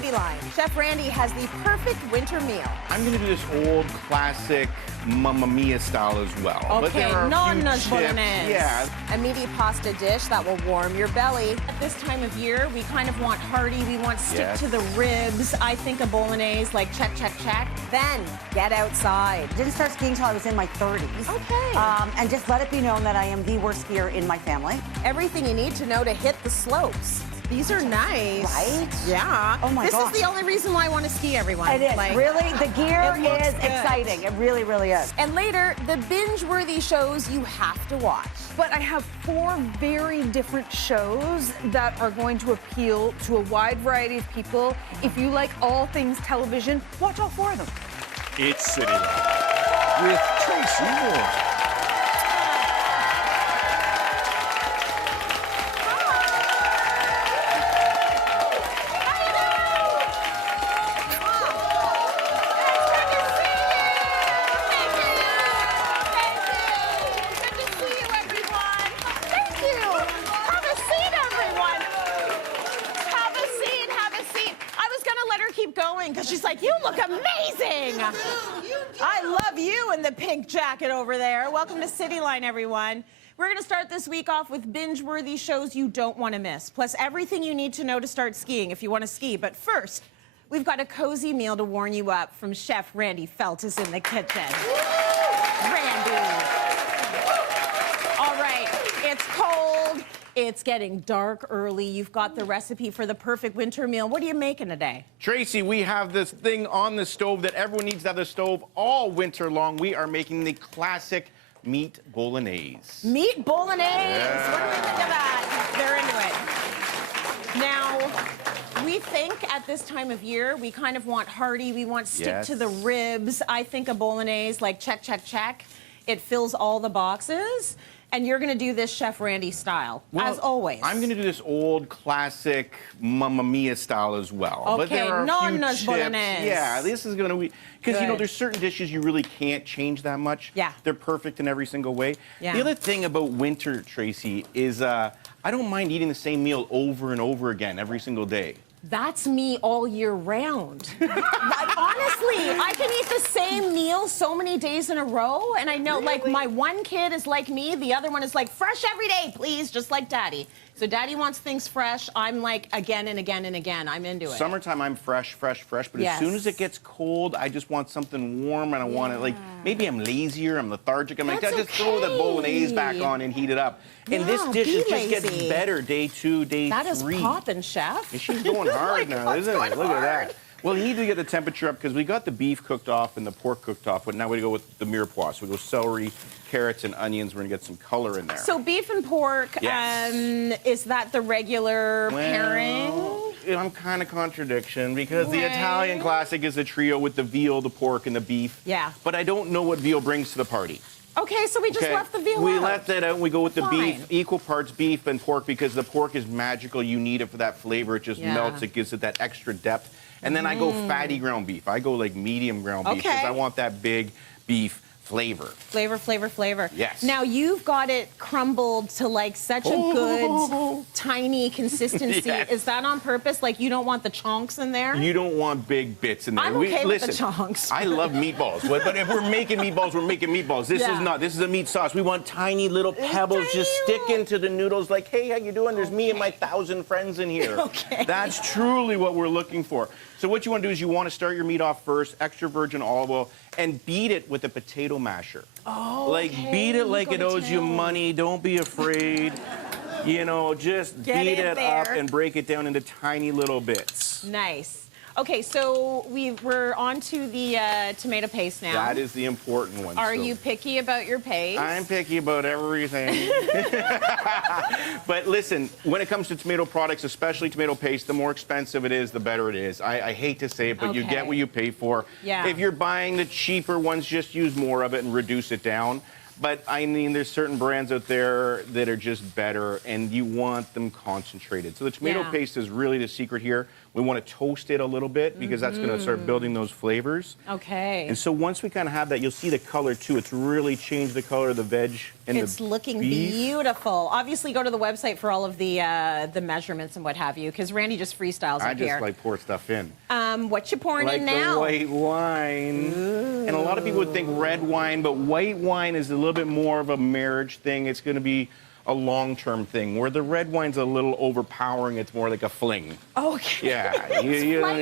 Cityline. Chef Randy has the perfect winter meal. I'm going to do this old classic Mamma Mia style as well. But Okay, there are a few nonna's chips. Bolognese. Yeah. A meaty pasta dish that will warm your belly. At this time of year, we kind of want hearty. We want stick to the ribs. I think a Bolognese, like check, check, check. Then get outside. Didn't start skiing until I was in my 30s. Okay. And just let it be known that I am the worst skier in my family. Everything you need to know to hit the slopes. These are nice. Right? Yeah. Oh my gosh. This is the only reason why I want to ski, everyone. It is. Like, Really? The gear it looks is good. exciting. It really, really is. And later, the binge-worthy shows you have to watch. But I have 4 very different shows that are going to appeal to a wide variety of people. If you like all things television, watch all 4 of them. It's Cityline with Tracy Moore. Because she's like, you look amazing. I love you in the pink jacket over there. Welcome to Cityline, everyone. We're going to start this week off with binge-worthy shows you don't want to miss, plus everything you need to know to start skiing if you want to ski. But first, we've got a cozy meal to warm you up from Chef Randy Feltis in the kitchen. Randy. All right, it's cold. It's getting dark early. You've got the recipe for the perfect winter meal. What are you making today? Tracy, we have this thing on the stove that everyone needs to have the stove all winter long. We are making the classic meat bolognese. Meat bolognese. Yeah. What do we think of that? They're into it. Now, we think at this time of year, we kind of want hearty. We want stick to the ribs. I think a bolognese, like check, check, check. It fills all the boxes. And you're going to do this Chef Randy style, as always. I'm going to do this old classic Mamma Mia style as well. Okay, but there are a few chips. Bolognese. Yeah, this is going to be... Because, you know, there's certain dishes you really can't change that much. Yeah. They're perfect in every single way. Yeah. The other thing about winter, Tracy, is I don't mind eating the same meal over and over again every single day. That's me all year round. Like, honestly, I can eat the same meal so many days in a row, and I know, like, my one kid is like me, the other one is like, fresh every day, please, just like Daddy. So Daddy wants things fresh. I'm like, again and again and again. I'm into it. Summertime, I'm fresh, fresh, fresh. But as soon as it gets cold, I just want something warm, and I want it, like, maybe I'm lazier, I'm lethargic. I'm like, just throw the bolognese back on and heat it up. And this dish just gets better day 2, day 3. That is poppin', Chef. And she's going hard now, isn't it? Look at that. Well, you need to get the temperature up because we got the beef cooked off and the pork cooked off, but now we go with the mirepoix. So we go celery, carrots, and onions. We're going to get some color in there. So beef and pork, is that the regular pairing? I'm kind of contradiction because the Italian classic is a trio with the veal, the pork, and the beef. Yeah. But I don't know what veal brings to the party. Okay, so we just left the veal out. We left that out and we go with the beef, equal parts beef and pork because the pork is magical. You need it for that flavor. It just melts. It gives it that extra depth. And then I go fatty ground beef. I go like medium ground beef because I want that big beef flavor. Flavor, flavor, flavor. Yes. Now, you've got it crumbled to, like, such a good, tiny consistency. Yes. Is that on purpose? Like, you don't want the chunks in there? You don't want big bits in there. I'm okay with the chunks. I love meatballs, but if we're making meatballs, we're making meatballs. This is not. This is a meat sauce. We want tiny little pebbles just stick into the noodles like, hey, how you doing? There's me and my 1,000 friends in here. That's truly what we're looking for. So what you want to do is you want to start your meat off first, extra virgin olive oil, and beat it with a potato masher. Like, beat it like it owes you money. Don't be afraid. You know, just beat it up and break it down into tiny little bits. Nice. Okay, so we're on to the tomato paste now. That is the important one. Are you picky about your paste? I'm picky about everything. But listen, when it comes to tomato products, especially tomato paste, the more expensive it is, the better it is. I hate to say it, but you get what you pay for. Yeah. If you're buying the cheaper ones, just use more of it and reduce it down. But, I mean, there's certain brands out there that are just better, and you want them concentrated. So the tomato paste is really the secret here. We want to toast it a little bit because that's going to start building those flavors. Okay. And so once we kind of have that, you'll see the color too. It's really changed the color of the veg and It's the looking beef. beautiful. Obviously, go to the website for all of the measurements and what have you, because Randy just freestyles I up just here. like pour stuff in. What you pouring Like in the now? white wine. And a lot of people would think red wine, but white wine is a little bit more of a marriage thing. It's going to be a long-term thing, where the red wine's a little overpowering. It's more like a fling. Okay. Yeah, flighty,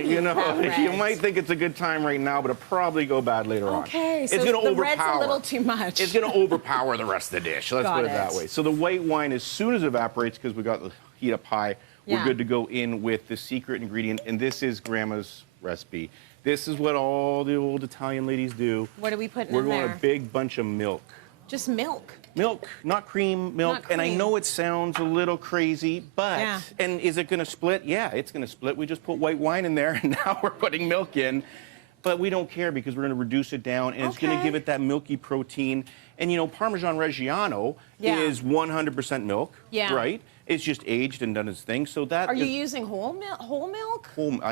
you know, that you red. might think it's a good time right now, but it'll probably go bad later on. Okay, so it's going to the overpower. red's a little too much. It's going to overpower the rest of the dish. Let's Got put it that it. way. So the white wine, as soon as it evaporates, because we got the heat up high, we're Yeah. good to go in with the secret ingredient, and this is Grandma's recipe. This is what all the old Italian ladies do. What are we putting We're in going there? a big bunch of milk. Just milk. Milk, not cream, milk. Not And I cream. know it sounds a little crazy, but, Yeah. and is it going to split? Yeah, it's going to split. We just put white wine in there, and now we're putting milk in. But we don't care because we're going to reduce it down, and it's going to Okay. give it that milky protein. And, you know, Parmesan Reggiano Yeah. is 100% milk, Yeah. right? It's just aged and done its thing. So that Are you is using whole milk?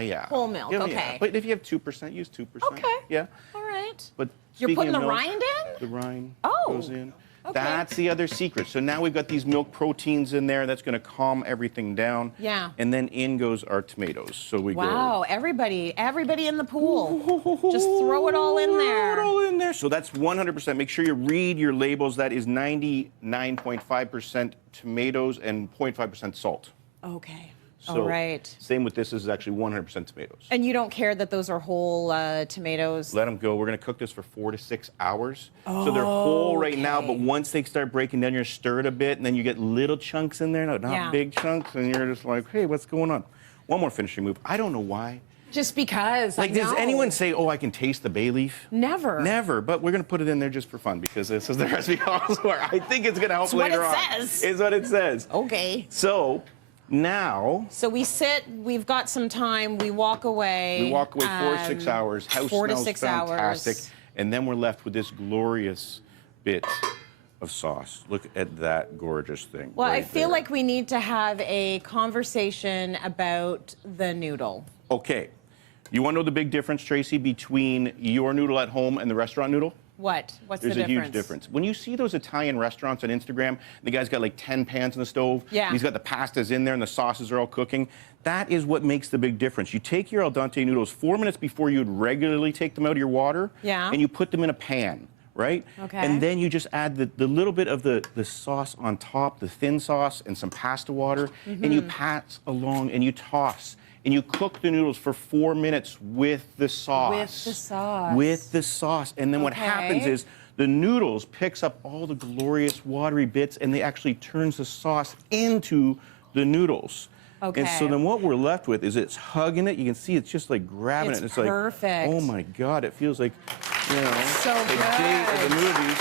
yeah. Whole milk, Yeah, okay. yeah. But if you have 2%, use 2%. Okay. Yeah. All right. But You're speaking putting of the milk, rind in? The rind Oh, goes in. okay. That's the other secret. So now we've got these milk proteins in there. That's going to calm everything down. Yeah. And then in goes our tomatoes. So we Wow, everybody in the pool. Just throw it all in Throw it there. all in there. So that's 100%. Make sure you read your labels. That is 99.5% tomatoes and 0.5% salt. Okay. So All right. Same with this. This is actually 100% tomatoes. And you don't care that those are whole tomatoes? Let them go. We're going to cook this for 4 to 6 hours. So they're whole right now, but okay. once they start breaking down, you're stir it a bit, and then you get little chunks in there, not Yeah. big chunks, and you're just like, hey, what's going on? One more finishing move. I don't know why. Just because. Like, I does know. anyone say, oh, I can taste the bay leaf? Never. Never, but we're going to put it in there just for fun because this is the recipe elsewhere. I think it's going to help It's what later it on. says. It's what it says. Okay. So now So we sit, we've got some time, we walk away. we walk away 4 to 6 hours. House 4 to smells 6 fantastic. hours. And then we're left with this glorious bit of sauce. Look at that gorgeous thing. Well, I right feel there. like we need to have a conversation about the noodle. Okay. You want to know the big difference, Tracy, between your noodle at home and the restaurant noodle? What? What's There's the a difference? huge difference. When you see those Italian restaurants on Instagram, the guy's got like 10 pans on the stove. Yeah. And he's got the pastas in there and the sauces are all cooking. That is what makes the big difference. You take your al dente noodles 4 minutes before you'd regularly take them out of your water. Yeah. And you put them in a pan, right? Okay. And then you just add the little bit of the sauce on top, the thin sauce, and some pasta water. And you pass along and you toss. And you cook the noodles for 4 minutes with the sauce. With the sauce. With the sauce. And then what happens Okay. is the noodles picks up all the glorious watery bits and they actually turns the sauce into the noodles. And so Okay. then what we're left with is it's hugging it. You can see it's just like grabbing It's it. It's like, perfect. oh my God, it feels like, you know, So the day of the good. movies.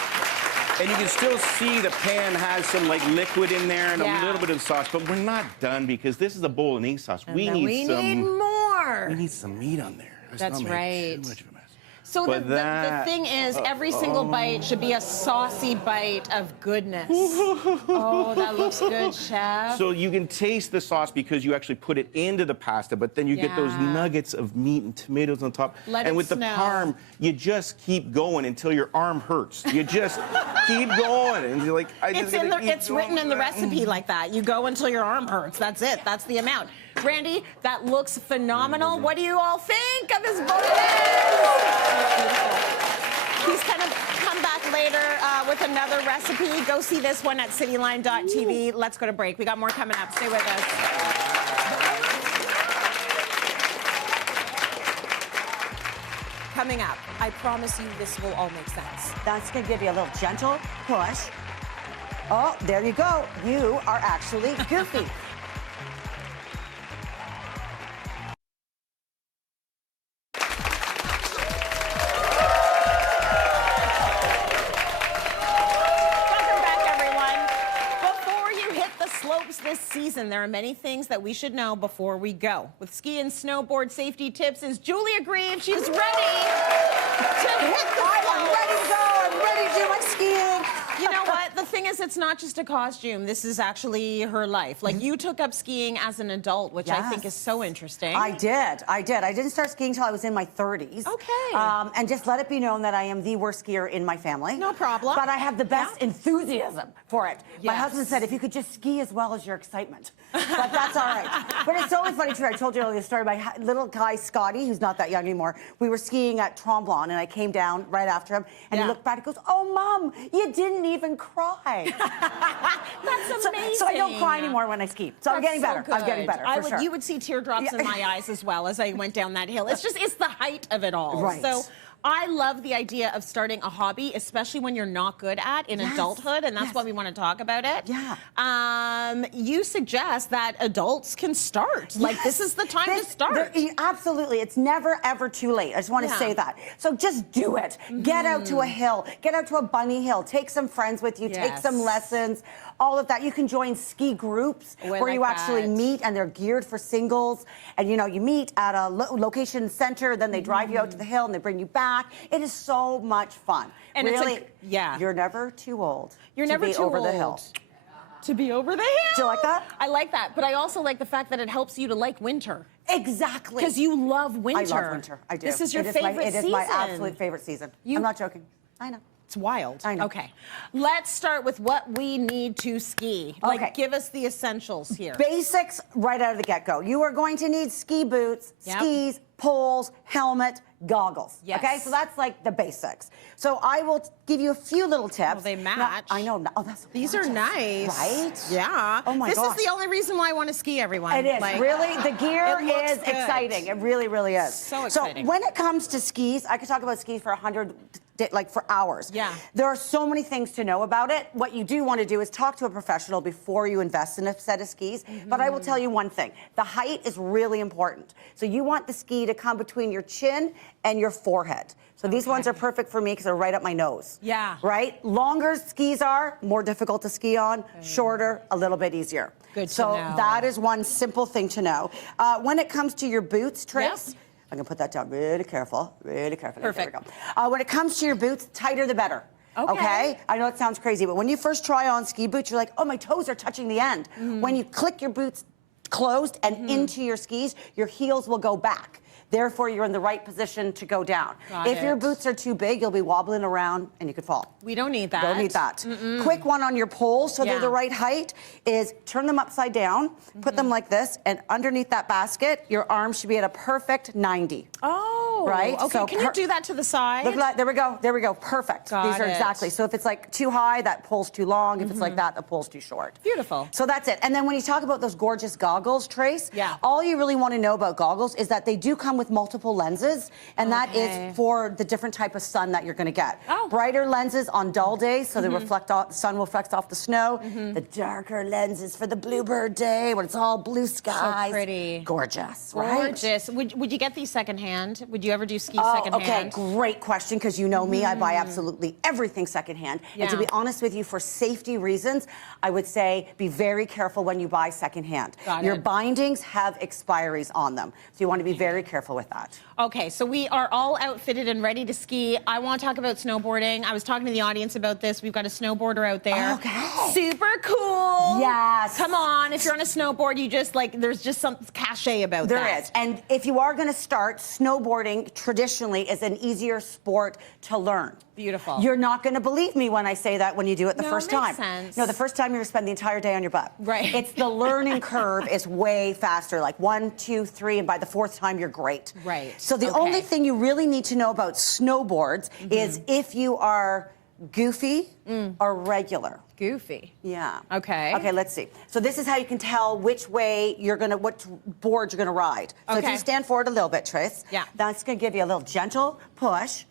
And you can still see the pan has some like liquid in there and Yeah. a little bit of sauce, but we're not done because this is a Bolognese sauce. We And then need some more. we need some meat on there. Let's That's not make right. Too much of a mess. So But the that- thing is, every single bite should be a saucy bite of goodness. Oh, that looks good, chef. So you can taste the sauce because you actually put it into the pasta, but then you get those Yeah. nuggets of meat and tomatoes on top. Let and it with the snow. parm, you just keep going until your arm hurts. You just keep going, and you're like, It's written in the recipe like that. You go until your arm hurts. That's it. That's the amount. Randy, that looks phenomenal. What do you all think of his bolognese? He's going to come back later with another recipe. Go see this one at cityline.tv. Let's go to break. We got more coming up. Stay with us. Coming up, I promise you this will all make sense. That's going to give you a little gentle push. Oh, there you go. You are actually goofy. Welcome back, everyone. Before you hit the slopes this season, there are many things that we should know before we go. With ski and snowboard safety tips is Julia Grieve. She's ready to hit the I'm slopes. ready to go. I'm ready to do my skiing. You know what? The thing is, it's not just a costume. This is actually her life. Like, you took up skiing as an adult, which I think is so interesting. I did. I didn't start skiing until I was in my 30s. Okay. And just let it be known that I am the worst skier in my family. No problem. But I have the best enthusiasm for it. My Yes. husband said, if you could just ski as well as your excitement. But that's all right. But it's always funny, too. I told you earlier the story. My little guy, Scotty, who's not that young anymore, we were skiing at Tremblant, and I came down right after him, and he looked back and goes, oh, Mom, you didn't even cry. That's amazing. So I don't cry anymore when I ski. So I'm getting better. I'm getting better, for sure. You would see teardrops in my eyes as well as I went down that hill. It's the height of it all. Right. So I love the idea of starting a hobby, especially when you're not good at in adulthood, and that's why we want to talk about it. Yeah. You suggest that adults can start. Like, this is the time to start. Absolutely. It's never, ever too late. I just want to say that. So just do it. Get out to a hill. Get out to a bunny hill. Take some friends with you. Take some lessons. All of that. You can join ski groups where you actually meet, and they're geared for singles. And, you know, you meet at a location center, then they drive you out to the hill, and they bring you back. It is so much fun. And really, you're never too old to be over the hill. To be over the hill. Do you like that? I like that, but I also like the fact that it helps you to like winter. Exactly. Because you love winter. I love winter. I do. This is your favorite season. It is my absolute favorite season. I'm not joking. I know. It's wild. I know. Okay. Let's start with what we need to ski. Like, give us the essentials here. Basics right out of the get-go. You are going to need ski boots, skis, poles, helmet, goggles. Yes. Okay, so that's like the basics. So I will give you a few little tips. Well, they match. Now, I know. Oh, that's These are nice. Right? Yeah. Oh my gosh. This is the only reason why I want to ski, everyone. It is. Like, really, the gear is good. exciting. It really, really is. So exciting. So when it comes to skis, I could talk about skis for for hours. Yeah. There are so many things to know about it. What you do want to do is talk to a professional before you invest in a set of skis. But I will tell you one thing. The height is really important. So you want the ski to come between your chin and your forehead. So these ones are perfect for me because they're right up my nose. Yeah. Right? Longer skis are more difficult to ski on. Shorter, a little bit easier. Good to so know. that is one simple thing to know. When it comes to your boots, Trace, I'm gonna put that down really careful, really careful. Perfect. There we go. When it comes to your boots, tighter the better. Okay. I know it sounds crazy, but when you first try on ski boots, you're like, oh, my toes are touching the end. When you click your boots closed and into your skis, your heels will go back. Therefore, you're in the right position to go down. If your boots are too big, you'll be wobbling around and you could fall. We don't need that. Don't need that. Quick one on your poles so they're the right height is turn them upside down, put them like this, and underneath that basket, your arms should be at a perfect 90. Oh, right? Okay, So can you do that to the side? Look, there we go. There we go. Perfect. Got These are it. exactly. So if it's like too high, that pole's too long. If it's like that, the pole's too short. Beautiful. So that's it. And then when you talk about those gorgeous goggles, Trace, all you really want to know about goggles is that they do come with multiple lenses, and that is for the different type of sun that you're going to get. Brighter lenses on dull days, so the sun will reflect off the snow. The darker lenses for the bluebird day, when it's all blue skies. So pretty. Gorgeous, right? Gorgeous. Would you get these secondhand? Would you ever do ski secondhand? Okay, great question, because you know me, I buy absolutely everything secondhand. And to be honest with you, for safety reasons, I would say be very careful when you buy secondhand. Your bindings have expiries on them, so you want to be very careful with that. Okay, so we are all outfitted and ready to ski. I want to talk about snowboarding. I was talking to the audience about this. We've got a snowboarder out there. Okay. Super cool. Yes. Come on, if you're on a snowboard, you just like, there's just some cachet about that. There is. And if you are going to start, snowboarding traditionally is an easier sport to learn. Beautiful. You're not going to believe me when I say that when you do it the first time. Makes sense. No, the first time you're going to spend the entire day on your butt. Right. It's the learning curve is way faster, like 1, 2, 3, and by the 4th time you're great. Right. So the only thing you really need to know about snowboards is if you are goofy or regular. Goofy. Yeah. Okay. Okay, let's see. So this is how you can tell which way you're gonna, what board you're gonna ride. So if you stand forward a little bit, Trace. That's gonna give you a little gentle push.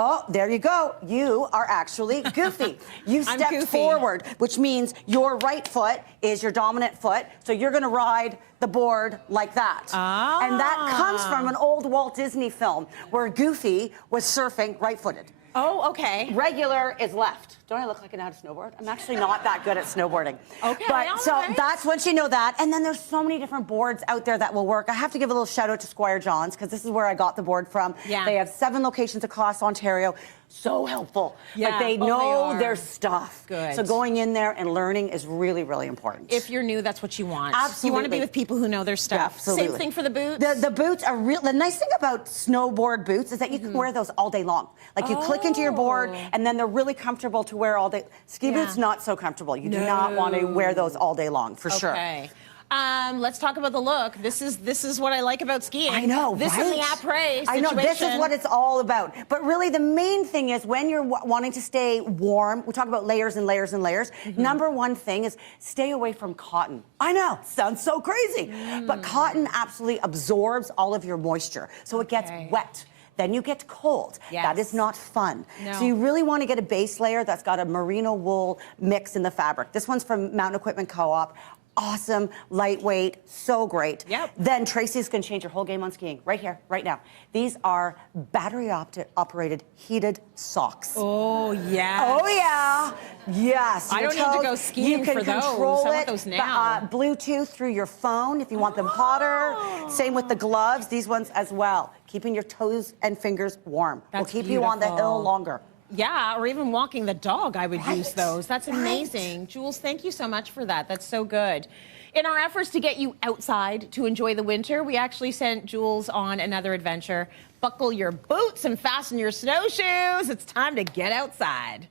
Oh, there you go. You are actually goofy. You stepped forward, which means your right foot is your dominant foot. So you're going to ride the board like that. And that comes from an old Walt Disney film where Goofy was surfing right-footed. Oh, okay. Regular is left. Don't I look like I know how to snowboard? I'm actually not that good at snowboarding. Okay, But so that's once you know that. And then there's so many different boards out there that will work. I have to give a little shout out to Squire John's because this is where I got the board from. They have 7 locations across Ontario. so helpful. Yeah. Like they Oh, know they their are. stuff. Good. So going in there and learning is really, really important. If you're new, that's what you want. You want to Absolutely. be with people who know their stuff. Absolutely. Same thing for the boots. The boots are real. The nice thing about snowboard boots is that you can wear those all day long. Like you click into your board, and then they're really comfortable to wear all day. Ski boots, not so comfortable. You do not want to wear those all day long, for sure. Okay. Let's talk about the look. This is what I like about skiing. I know, This right? is the après situation. I know, this is what it's all about. But really, the main thing is when you're wanting to stay warm, we talk about layers and layers and layers. Number one thing is stay away from cotton. I know, sounds so crazy. But cotton absolutely absorbs all of your moisture. So it gets wet. Then you get cold. Yes. That is not fun. No. So you really want to get a base layer that's got a merino wool mix in the fabric. This one's from Mountain Equipment Co-op. Awesome, lightweight, so great. Yep. Then Tracy's going to change your whole game on skiing right here, right now. These are battery-operated heated socks. Oh, yeah. Oh, yeah. Yes. I your don't need to toes, go skiing you can for those. control I want it, those now. Bluetooth through your phone if you want them hotter. Same with the gloves, these ones as well. Keeping your toes and fingers warm. That's will keep you on the hill beautiful. longer. Yeah, or even walking the dog, I would use those. That's Right. amazing. Jules, thank you so much for that. That's so good. In our efforts to get you outside to enjoy the winter, we actually sent Jules on another adventure. Buckle your boots and fasten your snowshoes. It's time to get outside.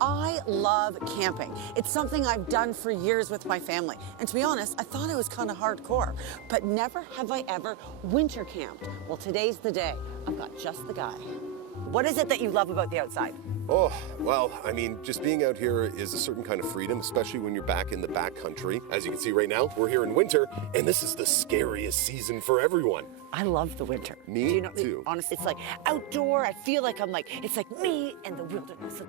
I love camping. It's something I've done for years with my family. And to be honest, I thought it was kind of hardcore, but never have I ever winter camped. Well, today's the day. I've got just the guy. What is it that you love about the outside? Oh, well, I mean, just being out here is a certain kind of freedom, especially when you're back in the backcountry. As you can see right now, we're here in winter, and this is the scariest season for everyone. I love the winter. Me Do you know, too. Honestly, it's like outdoor. I feel like it's like me and the wilderness.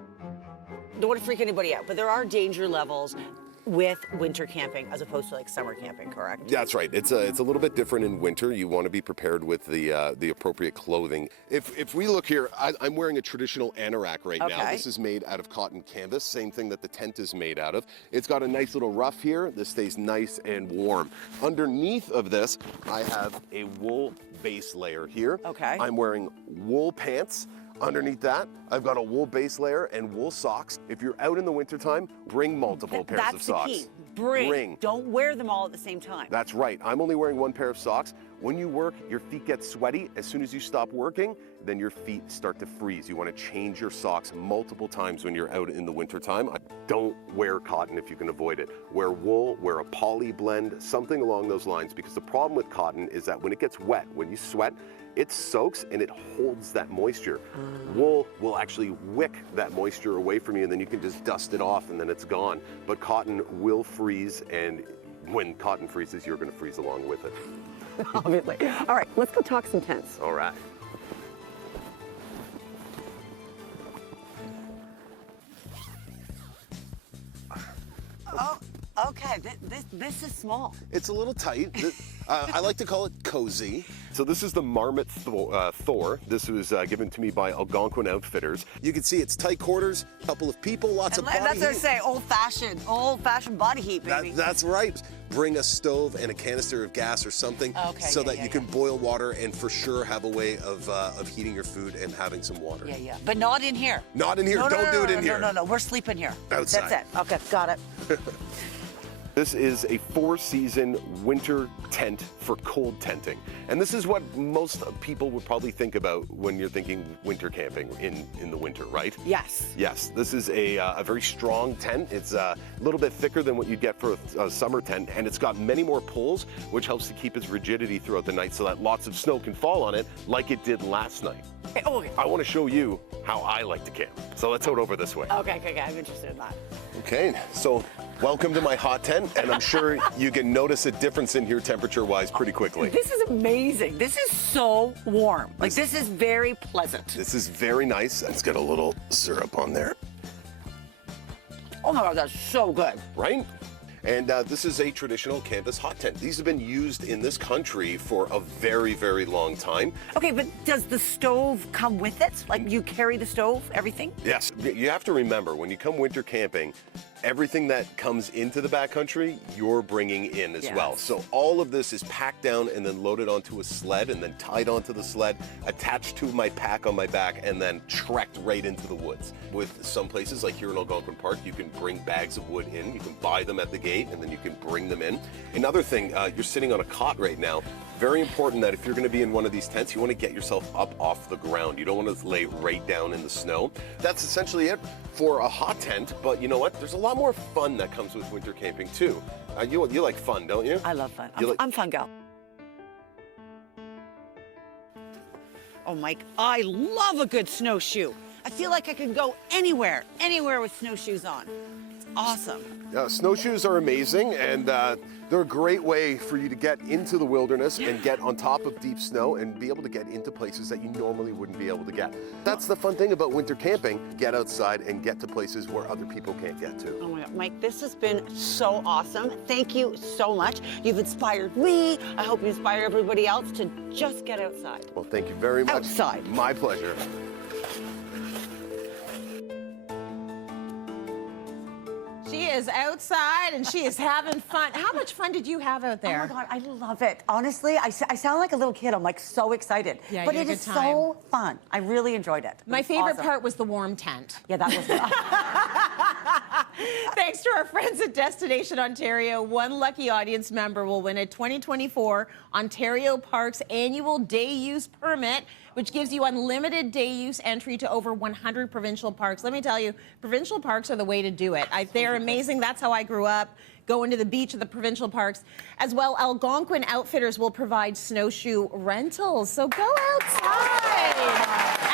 Don't want to freak anybody out, but there are danger levels with winter camping as opposed to like summer camping, correct? That's right. It's a little bit different in winter. You want to be prepared with the appropriate clothing. If we look here, I'm wearing a traditional anorak right now. This is made out of cotton canvas, same thing that the tent is made out of. It's got a nice little ruff here. This stays nice and warm. Underneath of this, I have a wool base layer here. Okay. I'm wearing wool pants. Underneath that, I've got a wool base layer and wool socks. If you're out in the wintertime, bring multiple pairs of socks. That's the key. Bring. Don't wear them all at the same time. That's right. I'm only wearing one pair of socks. When you work, your feet get sweaty. As soon as you stop working, then your feet start to freeze. You want to change your socks multiple times when you're out in the wintertime. Don't wear cotton if you can avoid it. Wear wool, wear a poly blend, something along those lines, because the problem with cotton is that when it gets wet, when you sweat, it soaks and it holds that moisture. Wool will actually wick that moisture away from you, and then you can just dust it off and then it's gone. But cotton will freeze, and when cotton freezes, you're going to freeze along with it. Obviously. All right, let's go talk some tents. All right. Oh, okay. This is small. It's a little tight. I like to call it cozy. So this is the Marmot Thor. This was given to me by Algonquin Outfitters. You can see it's tight quarters, couple of people, lots of body That's what I heat. say, old-fashioned body heat, baby. That's right. Bring a stove and a canister of gas or something so that you can boil water and for sure have a way of heating your food and having some water. Yeah. But not in here. Not in here. Don't do it in here. No. We're sleeping here. Outside. That's it. Okay, got it. This is a 4-season winter tent for cold tenting. And this is what most people would probably think about when you're thinking winter camping in the winter, right? Yes. Yes, this is a very strong tent. It's a little bit thicker than what you'd get for a summer tent, and it's got many more pulls, which helps to keep its rigidity throughout the night so that lots of snow can fall on it like it did last night. Okay. I want to show you how I like to camp. So let's head over this way. Okay, I'm interested in that. Okay, so welcome to my hot tent, and I'm sure you can notice a difference in here temperature-wise pretty quickly. This is amazing. This is so warm. Like, this is very pleasant. This is very nice. Let's get a little syrup on there. Oh my God, that's so good. Right? And this is a traditional canvas hot tent. These have been used in this country for a very, very long time. Okay, but does the stove come with it? Like, you carry the stove, everything? Yes, you have to remember, when you come winter camping, everything that comes into the backcountry, you're bringing in as well. So all of this is packed down and then loaded onto a sled and then tied onto the sled, attached to my pack on my back, and then trekked right into the woods. With some places like here in Algonquin Park, you can bring bags of wood in. You can buy them at the gate and then you can bring them in. Another thing, you're sitting on a cot right now. Very important that if you're going to be in one of these tents, you want to get yourself up off the ground. You don't want to lay right down in the snow. That's essentially it for a hot tent, but you know what? There's a lot more fun that comes with winter camping too. You like fun, don't you? I love fun. I'm fun gal. Oh, Mike, I love a good snowshoe. I feel like I could go anywhere with snowshoes on. It's awesome. Snowshoes are amazing, and they're a great way for you to get into the wilderness and get on top of deep snow and be able to get into places that you normally wouldn't be able to get. That's the fun thing about winter camping. Get outside and get to places where other people can't get to. Oh my God, Mike, this has been so awesome. Thank you so much. You've inspired me. I hope you inspire everybody else to just get outside. Well, thank you very much. Outside. My pleasure. She is outside and she is having fun. How much fun did you have out there? Oh my God, I love it. Honestly, I sound like a little kid. I'm like so excited. Yeah, but you had it a is good time. so fun. I really enjoyed it. My favorite part was the warm tent. Yeah, that was Thanks to our friends at Destination Ontario, one lucky audience member will win a 2024 Ontario Parks annual day use permit, which gives you unlimited day use entry to over 100 provincial parks. Let me tell you, provincial parks are the way to do it. They're amazing. That's how I grew up, going to the beach at the provincial parks. As well, Algonquin Outfitters will provide snowshoe rentals. So go outside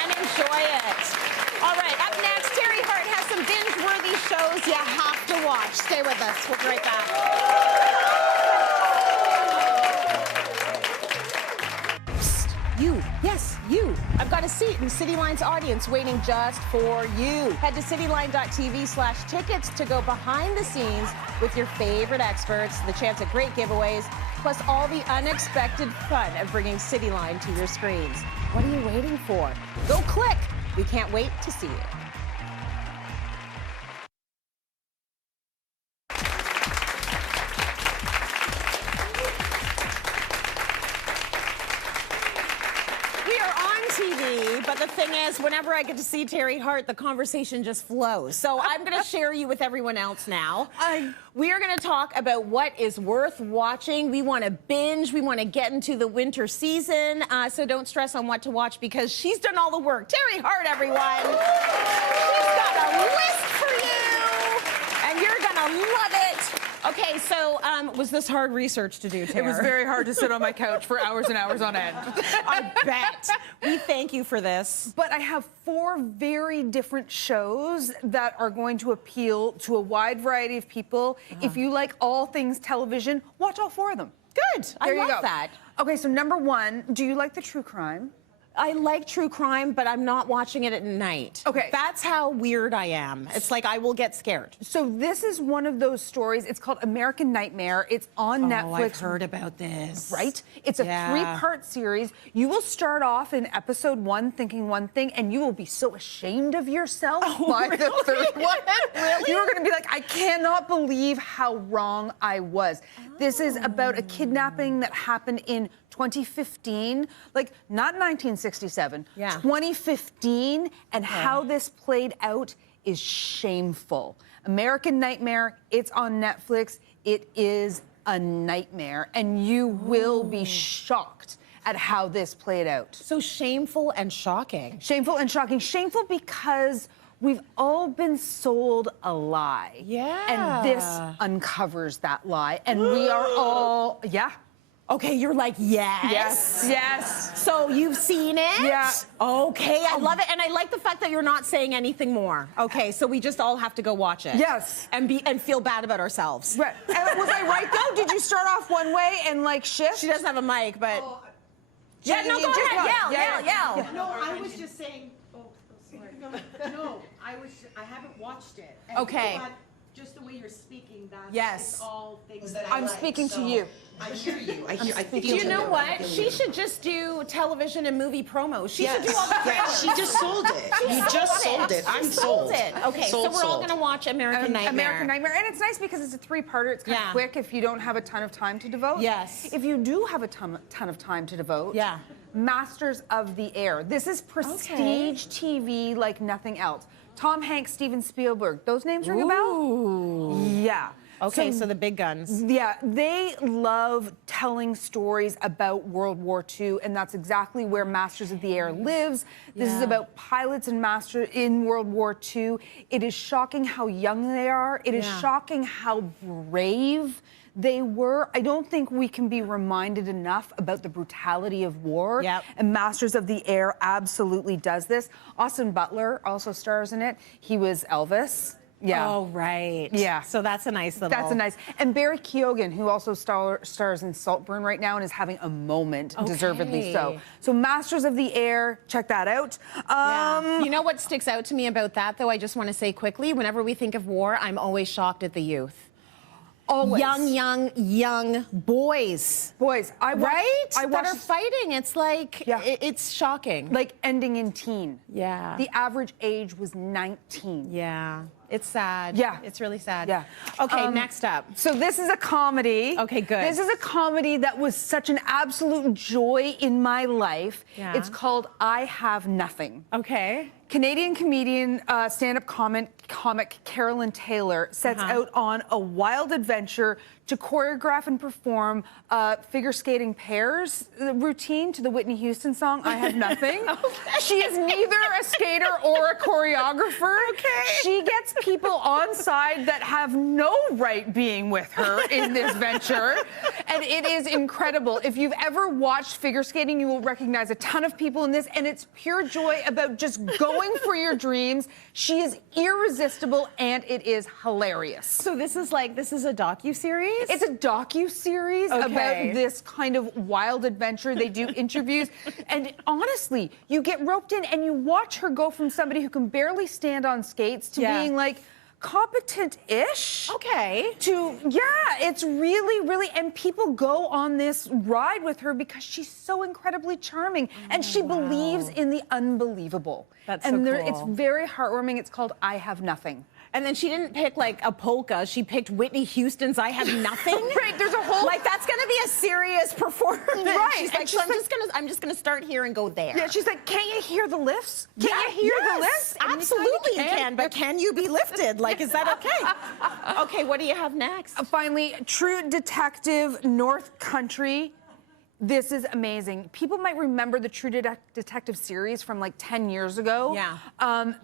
and enjoy it. All right, up next, Teri Hart has some binge-worthy shows you have to watch. Stay with us. We'll be right back. You, yes, you. I've got a seat in Cityline's audience waiting just for you. Head to cityline.tv/tickets to go behind the scenes with your favorite experts, the chance at great giveaways, plus all the unexpected fun of bringing Cityline to your screens. What are you waiting for? Go click. We can't wait to see you. But the thing is, whenever I get to see Teri Hart, the conversation just flows. So I'm going to share you with everyone else now. We are going to talk about what is worth watching. We want to binge. We want to get into the winter season. So don't stress on what to watch because she's done all the work. Teri Hart, everyone. She's got a list for you, and you're going to love it. Okay, so was this hard research to do, Teri? It was very hard to sit on my couch for hours and hours on end. I bet. We thank you for this. But I have 4 very different shows that are going to appeal to a wide variety of people. If you like all things television, watch all 4 of them. Good. There I you love go. that. Okay, so number 1, do you like the true crime? I like true crime, but I'm not watching it at night. Okay. That's how weird I am. It's like I will get scared. So this is one of those stories. It's called American Nightmare. It's on Netflix. Oh, I've heard about this. Right? It's a 3-part series. You will start off in episode 1 thinking one thing, and you will be so ashamed of yourself by the 3rd one. Really? You're going to be like, I cannot believe how wrong I was. This is about a kidnapping that happened in 2015, like not 1967, 2015, and how this played out is shameful. American Nightmare, it's on Netflix. It is a nightmare, and you will be shocked at how this played out. So shameful and shocking. Shameful and shocking. Shameful because we've all been sold a lie. Yeah. And this uncovers that lie, and we are all, Okay, you're like, Yes, yes. So you've seen it? Yeah. Okay, I love it. And I like the fact that you're not saying anything more. Okay, so we just all have to go watch it. Yes. And feel bad about ourselves. Right. Was I right, though? Did you start off one way and, like, shift? She doesn't have a mic, but... go ahead. Yell. No, I was just saying, sorry. No, I haven't watched it. And Okay. just the way you're speaking, that's Yes. it's all things I'm speaking to you. I hear you. I Do you know what? She should just do television and movie promos. She should do all the trailers. She just sold it. You just sold it. I'm sold. Okay, so we're all going to watch American Nightmare. American Nightmare. And it's nice because it's a three-parter. It's kind of quick if you don't have a ton of time to devote. Yes. If you do have a ton of time to devote, Masters of the Air. This is prestige TV like nothing else. Tom Hanks, Steven Spielberg. Those names ring a bell? Yeah. Okay, so the big guns. Yeah, they love telling stories about World War II, and that's exactly where Masters of the Air lives. This is about pilots and masters in World War II. It is shocking how young they are. It is shocking how brave they were. I don't think we can be reminded enough about the brutality of war. And Masters of the Air absolutely does this. Austin Butler also stars in it. He was Elvis. Yeah. Oh, right. Yeah. So that's a nice little... That's a nice... And Barry Keoghan, who also stars in Saltburn right now and is having a moment, deservedly so. So Masters of the Air, check that out. You know what sticks out to me about that, though? I just want to say quickly, whenever we think of war, I'm always shocked at the youth. Always. Young boys. Boys. I watched that are fighting. It's like, it's shocking. Like ending in teen. Yeah. The average age was 19. Yeah. It's sad. Yeah. It's really sad. Yeah. Okay, next up. So this is a comedy. Okay, good. This is a comedy that was such an absolute joy in my life. Yeah. It's called I Have Nothing. Okay. Canadian comedian, stand-up comic Carolyn Taylor sets out on a wild adventure to choreograph and perform figure skating pairs routine to the Whitney Houston song I Have Nothing. She is neither a skater or a choreographer. She gets people on side that have no right being with her in this venture. And it is incredible. If you've ever watched figure skating, you will recognize a ton of people in this, and it's pure joy about just going for your dreams. She is irresistible, and it is hilarious. So this is a docu-series? It's a docu-series about this kind of wild adventure. They do interviews, and honestly, you get roped in, and you watch her go from somebody who can barely stand on skates to being like competent-ish. To, it's really, and people go on this ride with her because she's so incredibly charming, and she believes in the unbelievable. That's so cool. It's very heartwarming. It's called I Have Nothing. And then she didn't pick like a polka. She picked Whitney Houston's I Have Nothing. There's a whole... Like, that's gonna be a serious performance. She's like, she's I'm just gonna start here and go there. Yeah, she's like, can't you hear the lifts? Can't you hear the lifts? Absolutely you can, but can you be lifted? Like, is that okay? Okay, what do you have next? Finally, True Detective North Country. This is amazing. People might remember the True Detective series from like 10 years ago.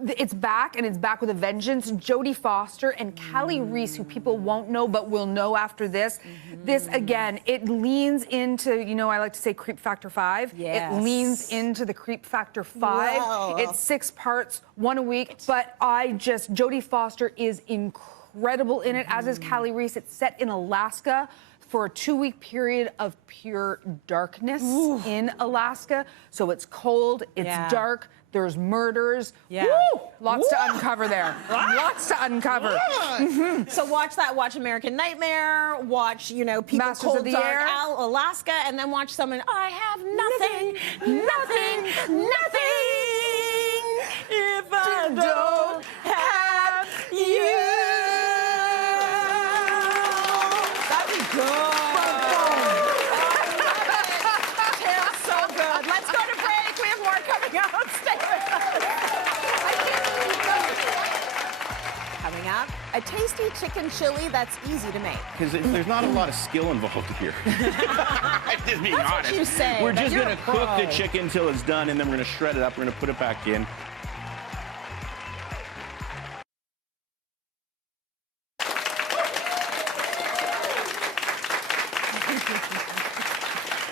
It's back, and it's back with a vengeance. Jodie Foster and Callie Reese, who people won't know but will know after this. This, again, it leans into, you know, I like to say Creep Factor 5. It leans into the Creep Factor 5. Wow. It's 6 parts, 1 a week. But Jodie Foster is incredible in it, as is Callie Reese. It's set in Alaska for a 2-week period of pure darkness in Alaska. So it's cold, it's dark, there's murders. Woo! Lots to uncover there. Lots to uncover. So watch American Nightmare, watch, you know, people Masters cold, of the dark, Air. Alaska, and then watch someone, I have nothing if I don't have you. Coming up, a tasty chicken chili that's easy to make. Because there's not a lot of skill involved here. I'm just being honest. What you say, we're just you're going to a pro. cook the chicken until it's done, and then we're going to shred it up. We're going to put it back in.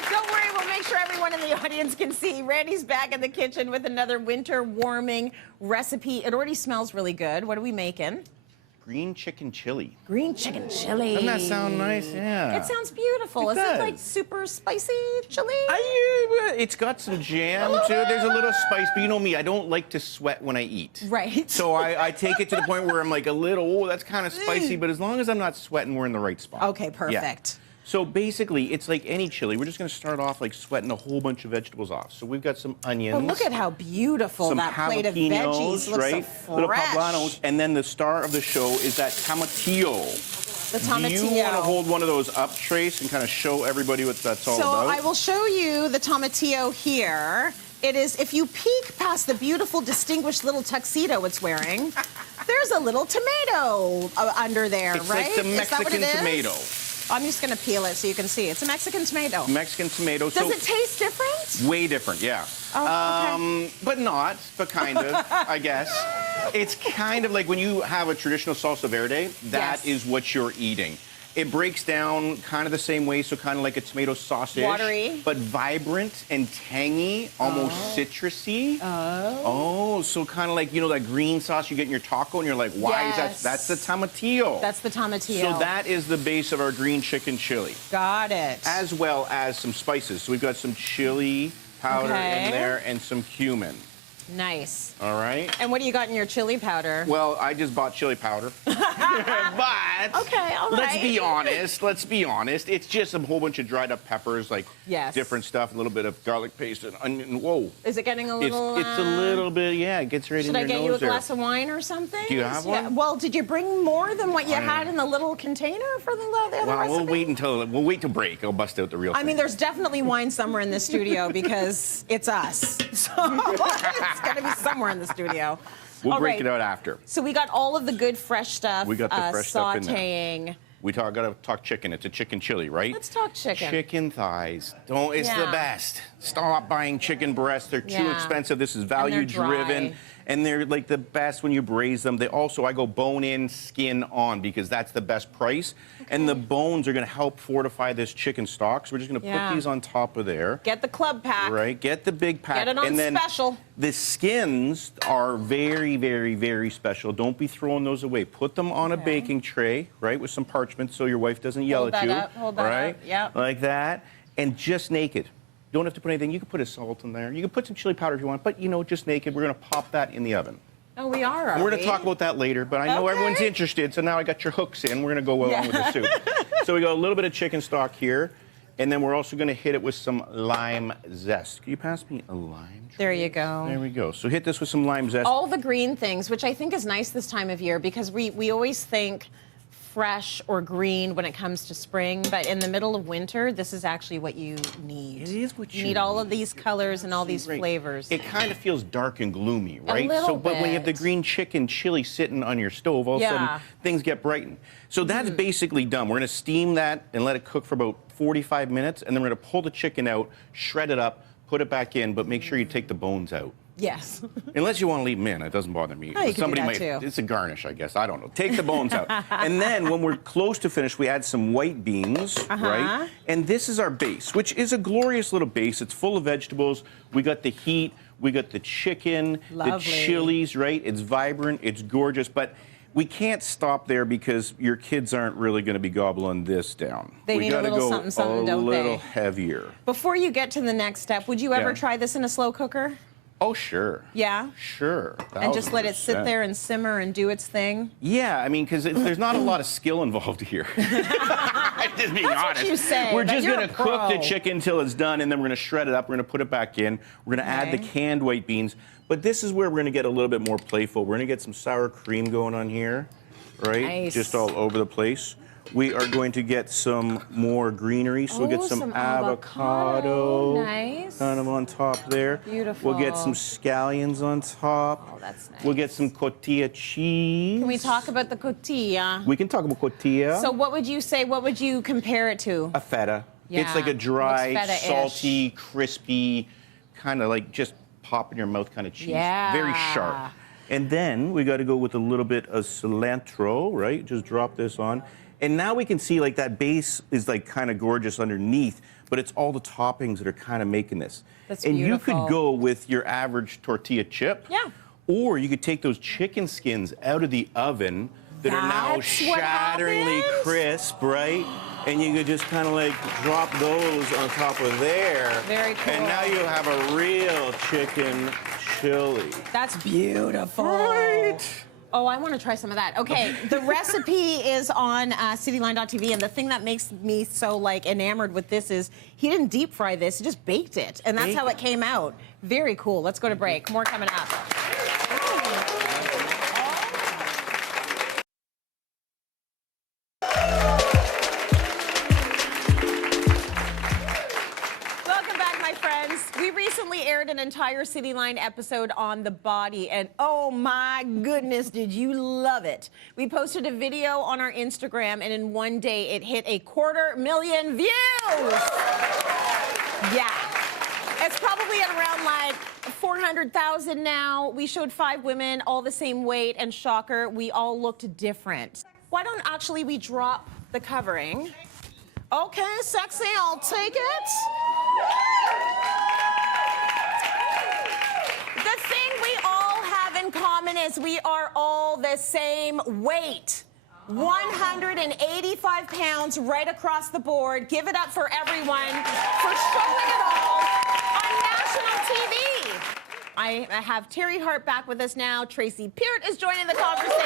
Don't worry, we'll make sure everyone in the audience can see. Randy's back in the kitchen with another winter warming recipe. It already smells really good. What are we making? green chicken chili. Green chicken chili. Doesn't that sound nice? Yeah. It sounds beautiful. Is it like super spicy chili? It's got some jam to it. There's a little spice, but you know me, I don't like to sweat when I eat. Right. So I take it to the point where I'm like a little, oh, that's kind of spicy, but as long as I'm not sweating, we're in the right spot. Okay, perfect. Yeah. So basically, it's like any chili. We're just going to start off like sweating a whole bunch of vegetables off. So we've got some onions. Oh, look at how beautiful some that plate of veggies looks, right? so Little fresh. poblanos, and then the star of the show is that tomatillo. The tomatillo. Do you want to hold one of those up, Trace, and kind of show everybody what that's all about? So I will show you the tomatillo here. It is, if you peek past the beautiful, distinguished little tuxedo it's wearing, there's a little tomato under there, it's right? It's like the Mexican tomato. I'm just going to peel it so you can see. It's a Mexican tomato. Mexican tomato. Does it taste different? Way different, yeah. Oh, okay. But kind of, I guess. It's kind of like when you have a traditional salsa verde, that is what you're eating. It breaks down kind of the same way, so kind of like a tomato sausage. Watery. But vibrant and tangy, almost citrusy. Oh, so kind of like, you know, that green sauce you get in your taco, and you're like, why is that? That's the tomatillo. That's the tomatillo. So that is the base of our green chicken chili. Got it. As well as some spices. So we've got some chili powder in there and some cumin. Nice. All right. And what do you got in your chili powder? Well, I just bought chili powder. But okay, all right. Let's be honest. Let's be honest. It's just a whole bunch of dried up peppers, like different stuff, a little bit of garlic paste and onion. Whoa. Is it getting a little? It's a little bit. Yeah, it gets right in your nose. Should I get you a glass of wine or something? Do you have one? Yeah. Well, did you bring more than what you had in the little container for the other recipe? We'll wait till break. I'll bust out the real thing. I mean, there's definitely wine somewhere in the studio because it's us. So it's got to be somewhere in the studio. We'll break it out after. So we got all of the good fresh stuff. We got the fresh stuff in there. Sautéing. We gotta talk chicken. It's a chicken chili, right? Let's talk chicken. Chicken thighs. It's the best. Stop buying chicken breasts. They're too expensive. This is value driven. And they're like the best when you braise them. They also, I go bone in, skin on, because that's the best price. Okay. And the bones are gonna help fortify this chicken stock. So we're just gonna put these on top of there. Get the club pack. Right, get the big pack. Get it on and then special. The skins are very, very, very special. Don't be throwing those away. Put them on a baking tray, right, with some parchment so your wife doesn't yell at you. Hold that up, yep. Like that, and just naked. Don't have to put anything. You can put a salt in there. You can put some chili powder if you want, but you know, just naked. We're gonna pop that in the oven. Oh, we are. And we're gonna talk about that later, but I know everyone's interested, so now I got your hooks in. We're gonna go along with the soup. So we got a little bit of chicken stock here, and then we're also gonna hit it with some lime zest. Can you pass me a lime? There you go. There we go. So hit this with some lime zest. All the green things, which I think is nice this time of year because we always think fresh or green when it comes to spring, but in the middle of winter, this is actually what you need. It is what you need. All of these colors and all these flavors. It kind of feels dark and gloomy, right? A little But when you have the green chicken chili sitting on your stove, all of a sudden things get brightened. So that's basically done. We're gonna steam that and let it cook for about 45 minutes, and then we're gonna pull the chicken out, shred it up, put it back in, but make sure you take the bones out. Yes. Unless you want to leave them in, it doesn't bother me. Oh, you can do that too. It's a garnish, I guess. I don't know. Take the bones out. And then when we're close to finish, we add some white beans, right? And this is our base, which is a glorious little base. It's full of vegetables. We got the heat, we got the chicken, the chilies, right? It's vibrant, it's gorgeous, but we can't stop there because your kids aren't really going to be gobbling this down. They need a little something, don't they? A little heavier. Before you get to the next step, would you ever try this in a slow cooker? Oh, sure. Yeah? Sure. And just let it sit there and simmer and do its thing? Yeah, I mean, because there's not a lot of skill involved here. Just being honest. What you say, we're just going to cook the chicken until it's done, and then we're going to shred it up. We're going to put it back in. We're going to add the canned white beans. But this is where we're going to get a little bit more playful. We're going to get some sour cream going on here, right? Nice. Just all over the place. We are going to get some more greenery, so we'll get some avocado nice. Kind of on top there. Beautiful. We'll get some scallions on top. Oh, that's nice. We'll get some cotija cheese. Can we talk about the cotija? We can talk about cotija. So what would you say, what would you compare it to? A feta. Yeah. It's like a dry, salty, crispy, kind of like just pop in your mouth kind of cheese. Yeah. Very sharp. And then we got to go with a little bit of cilantro, right? Just drop this on. And now we can see like that base is like kind of gorgeous underneath, but it's all the toppings that are kind of making this. That's and beautiful. You could go with your average tortilla chip. Yeah. Or you could take those chicken skins out of the oven, that are now That's what shatteringly happened? crisp, right? And you could just kind of like drop those on top of there. Very cool. And now you have a real chicken chili. That's beautiful. Right. Oh, I want to try some of that. Okay, the recipe is on cityline.tv, and the thing that makes me so like enamored with this is he didn't deep fry this; he just baked it, and that's how it came out. Very cool. Let's go to break. More coming up. We recently aired an entire Cityline episode on the body, and oh my goodness, did you love it. We posted a video on our Instagram, and in one day, it hit 250,000 views. Yeah. It's probably at around like 400,000 now. We showed 5 women, all the same weight, and shocker, we all looked different. Why don't actually we drop the covering? Okay, sexy, I'll take it. The thing we all have in common is we are all the same weight. 185 pounds right across the board. Give it up for everyone for showing it all on national TV. I have Teri Hart back with us now. Tracy Moore is joining the conversation.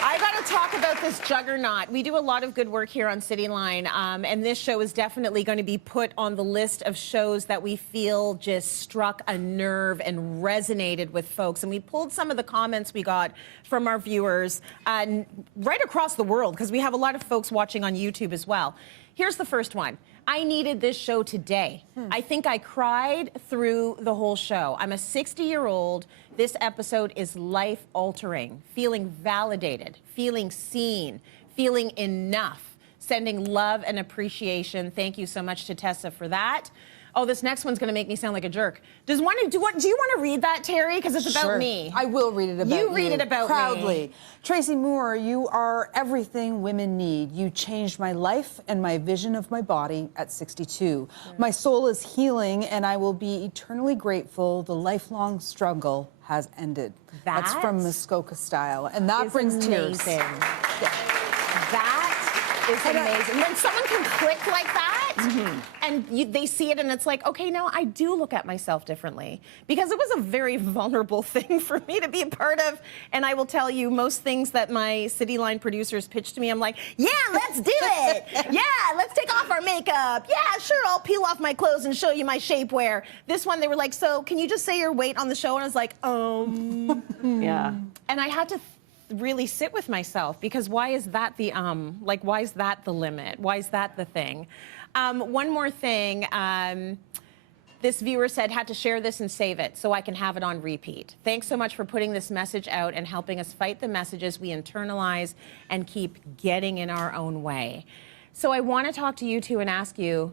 I got to talk about this juggernaut. We do a lot of good work here on Cityline, and this show is definitely going to be put on the list of shows that we feel just struck a nerve and resonated with folks. And we pulled some of the comments we got from our viewers right across the world, because we have a lot of folks watching on YouTube as well. Here's the first one. I needed this show today. I think I cried through the whole show. I'm a 60-year-old. This episode is life-altering, feeling validated, feeling seen, feeling enough, sending love and appreciation. Thank you so much to Tessa for that. Oh, this next one's going to make me sound like a jerk. Do you want to read that, Teri? Because it's about me. I will read it about you. You read it about proudly. me. Tracy Moore, you are everything women need. You changed my life and my vision of my body at 62. My soul is healing, and I will be eternally grateful. The lifelong struggle has ended. That's from Muskoka Style, and that brings tears. Yeah. That is amazing. When someone can click like that, and they see it, and it's like, okay, now I do look at myself differently, because it was a very vulnerable thing for me to be a part of. And I will tell you, most things that my Cityline producers pitched to me, I'm like, yeah, let's do it. Yeah, let's take off our makeup. Yeah, sure, I'll peel off my clothes and show you my shapewear. This one, they were like, so can you just say your weight on the show? And I was like, yeah. And I had to really sit with myself, because why is that the why is that the limit? Why is that the thing? One more thing. This viewer said, had to share this and save it so I can have it on repeat. Thanks so much for putting this message out and helping us fight the messages we internalize and keep getting in our own way. So I want to talk to you two and ask you,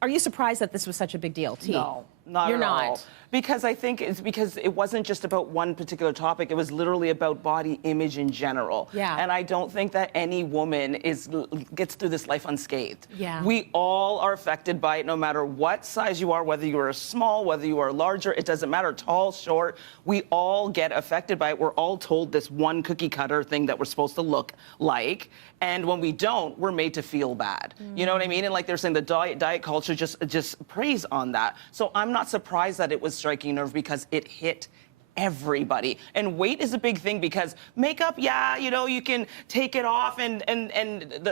are you surprised that this was such a big deal? T? No, not You're at all. not. Because I think it's because it wasn't just about one particular topic. It was literally about body image in general. Yeah. And I don't think that any woman gets through this life unscathed. Yeah. We all are affected by it, no matter what size you are, whether you are small, whether you are larger. It doesn't matter, tall, short. We all get affected by it. We're all told this one cookie cutter thing that we're supposed to look like. And when we don't, we're made to feel bad. You know what I mean? And like they're saying, the diet culture just preys on that. So I'm not surprised that it was striking a nerve, because it hit everybody. And weight is a big thing, because makeup, yeah, you know, you can take it off, and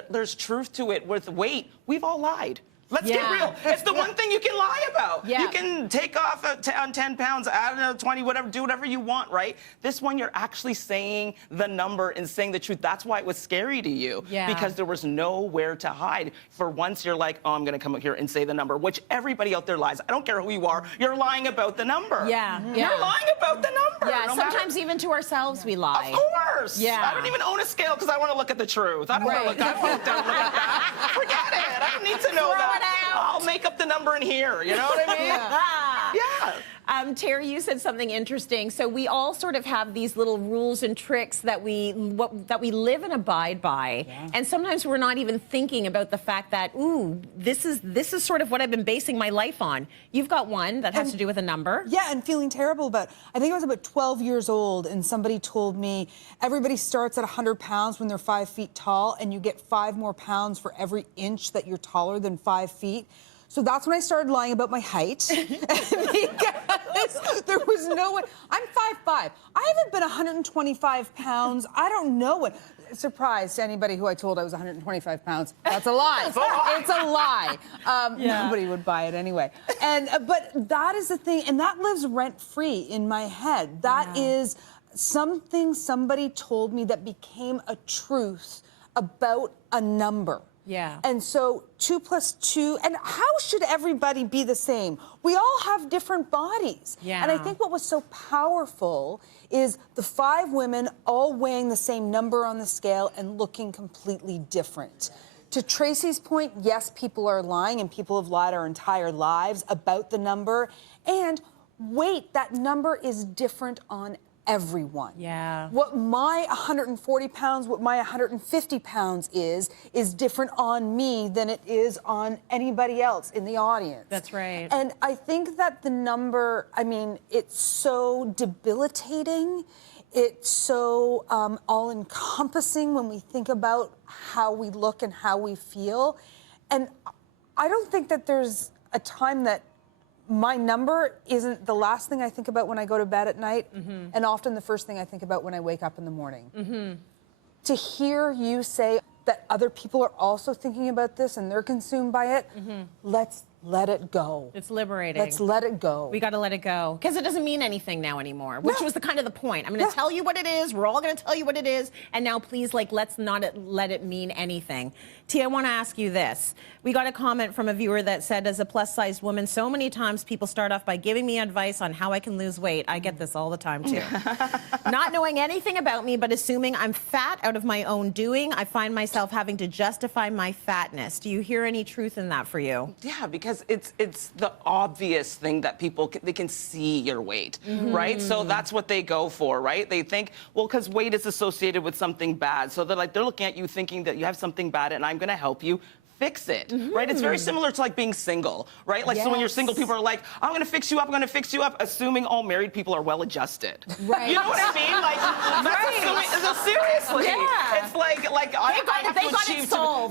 there's truth to it. With weight, we've all lied. Let's get real. It's the one thing you can lie about. Yeah. You can take off 10 pounds, add another 20, whatever, do whatever you want, right? This one, you're actually saying the number and saying the truth. That's why it was scary to you, because there was nowhere to hide. For once, you're like, oh, I'm going to come up here and say the number, which everybody out there lies. I don't care who you are. You're lying about the number. Yeah. You're lying about the number. Yeah, no sometimes even to ourselves we lie. Of course. Yeah. I don't even own a scale because I want to look at the truth. I don't want to look at that. Forget it. I don't need to know that. I'll make up the number in here. You know what I mean? Yeah. Teri, you said something interesting. So we all sort of have these little rules and tricks that we live and abide by, and sometimes we're not even thinking about the fact that, ooh, this is sort of what I've been basing my life on. You've got one that has to do with a number. Yeah, and feeling terrible about. I think I was about 12 years old, and somebody told me everybody starts at 100 pounds when they're 5 feet tall, and you get 5 more pounds for every inch that you're taller than 5 feet. So that's when I started lying about my height. Because there was no way. I'm 5'5". I haven't been 125 pounds. I don't know what. Surprise to anybody who I told I was 125 pounds. That's a lie. It's a lie. Nobody would buy it anyway. But that is the thing, and that lives rent-free in my head. That is something somebody told me that became a truth about a number. Yeah. And so 2 + 2, and how should everybody be the same? We all have different bodies. Yeah. And I think what was so powerful is the 5 women all weighing the same number on the scale and looking completely different. To Tracy's point, yes, people are lying, and people have lied our entire lives about the number. And wait, that number is different on everyone. Yeah. What my 140 pounds, what my 150 pounds is different on me than it is on anybody else in the audience. That's right. And I think that the number, I mean, it's so debilitating. It's so all-encompassing when we think about how we look and how we feel. And I don't think that there's a time that my number isn't the last thing I think about when I go to bed at night, and often the first thing I think about when I wake up in the morning. To hear you say that other people are also thinking about this and they're consumed by it, let's let it go. It's liberating. Let's let it go. We got to let it go. Because it doesn't mean anything now anymore, which was the kind of the point. I'm going to tell you what it is. We're all going to tell you what it is. And now please, like, let's not let it mean anything. T, I want to ask you this. We got a comment from a viewer that said, as a plus-sized woman, so many times people start off by giving me advice on how I can lose weight. I get this all the time, too. Not knowing anything about me, but assuming I'm fat out of my own doing, I find myself having to justify my fatness. Do you hear any truth in that for you? Yeah, because it's the obvious thing that people, they can see your weight, right? So that's what they go for, right? They think, well, because weight is associated with something bad. So they're looking at you thinking that you have something bad and I'm going to help you fix it, right? It's very similar to like being single, right? Like, so when you're single, people are like, I'm gonna fix you up, I'm gonna fix you up, assuming all married people are well adjusted. Right. You know what I mean? Like, that's assuming, seriously. Yeah. It's like I have to achieve.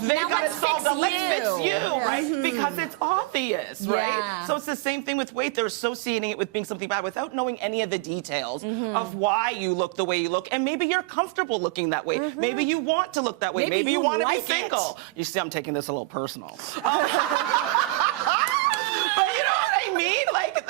They got it solved. Let's fix you, right? Because it's obvious, right? Yeah. So it's the same thing with weight. They're associating it with being something bad without knowing any of the details of why you look the way you look. And maybe you're comfortable looking that way. Maybe you want to look that way. Maybe you want to be single. You see, I'm taking this a little personal. But you know what I mean? Like,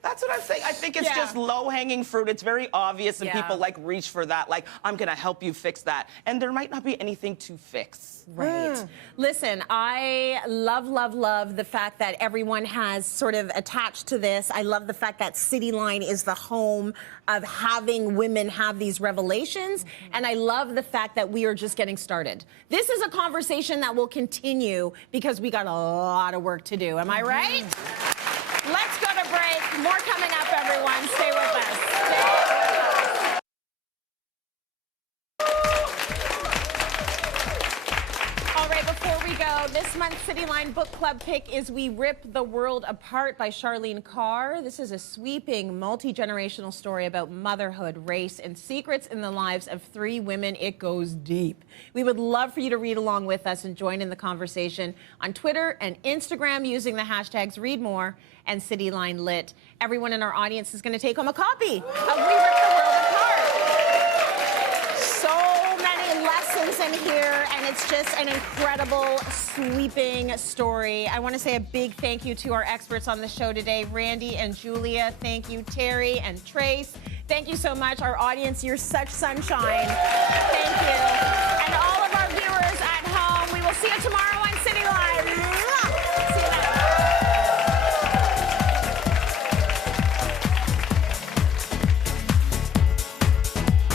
that's what I'm saying. I think it's just low-hanging fruit. It's very obvious, and people like reach for that. Like, I'm gonna help you fix that, and there might not be anything to fix. Right. Listen, I love the fact that everyone has sort of attached to this. I love the fact that Cityline is the home of having women have these revelations. And I love the fact that we are just getting started. This is a conversation that will continue because we got a lot of work to do. Am I right? Let's go to break. More coming up, everyone. Stay with us. This month's Cityline Book Club pick is We Rip the World Apart by Charlene Carr. This is a sweeping, multi-generational story about motherhood, race, and secrets in the lives of 3 women. It goes deep. We would love for you to read along with us and join in the conversation on Twitter and Instagram using the hashtags ReadMore and Cityline Lit. Everyone in our audience is going to take home a copy of We Rip the World Apart. So many lessons in here, and it's just an incredible, sweeping story. I want to say a big thank you to our experts on the show today, Randy and Julia. Thank you, Teri and Trace. Thank you so much. Our audience, you're such sunshine. Thank you. And all of our viewers at home, we will see you tomorrow